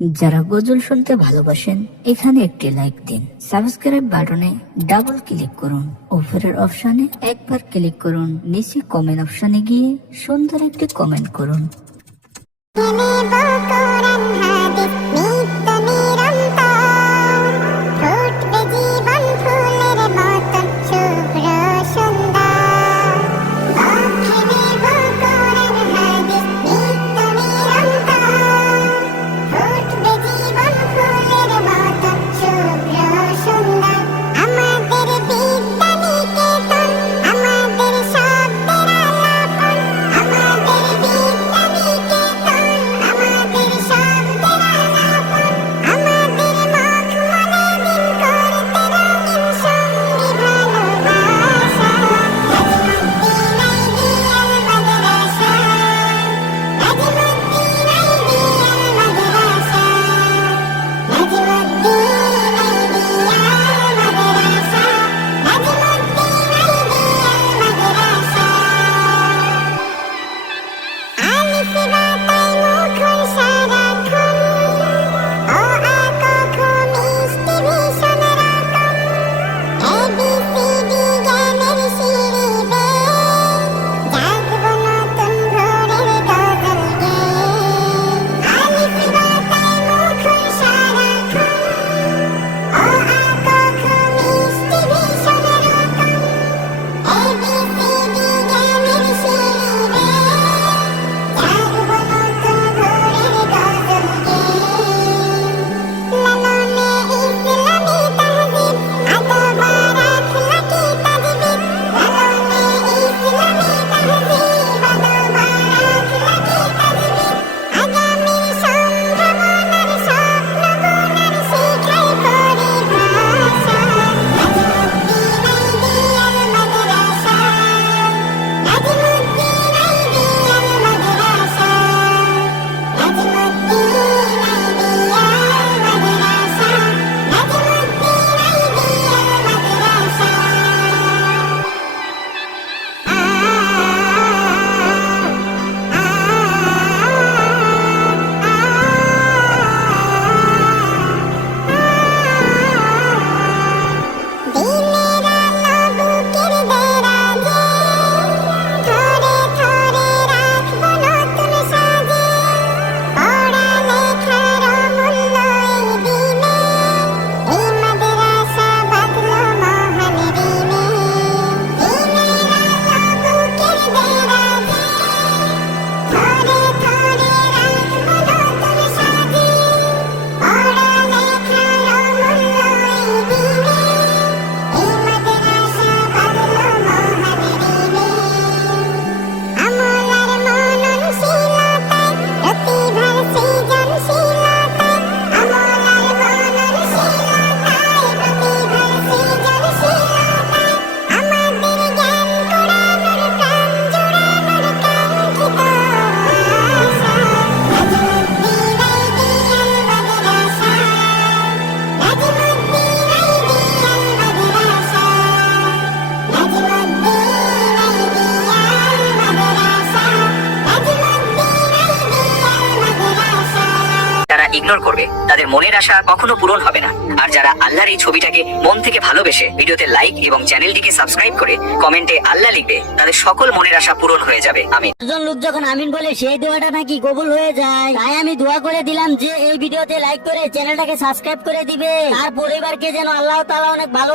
যারা গজল শুনতে ভালোবাসেন এখানে একটি লাইক দিন, সাবস্ক্রাইব বাটনে ডাবল ক্লিক করুন, উপরের অপশনে একবার ক্লিক করুন, নিচে কমেন্ট অপশনে গিয়ে সুন্দর একটি কমেন্ট করুন। ইগনোর করবে তাদের মনের আশা কখনো পূরণ হবে না। আর যারা আল্লাহর এই ছবিটাকে মন থেকে ভালোবেসে ভিডিওতে লাইক এবং চ্যানেলটিকে সাবস্ক্রাইব করে কমেন্টে আল্লাহ লিখবে, তাদের সকল মনের আশা পূরণ হয়ে যাবে। আমিন। একজন লোক যখন আমিন বলে সেই দোয়াটা নাকি কবুল হয়ে যায়, তাই আমি দোয়া করে দিলাম যে এই ভিডিওতে লাইক করে চ্যানেলটাকে সাবস্ক্রাইব করে দিবে, তার পরিবারকে যেন আল্লাহ তাআলা অনেক ভালো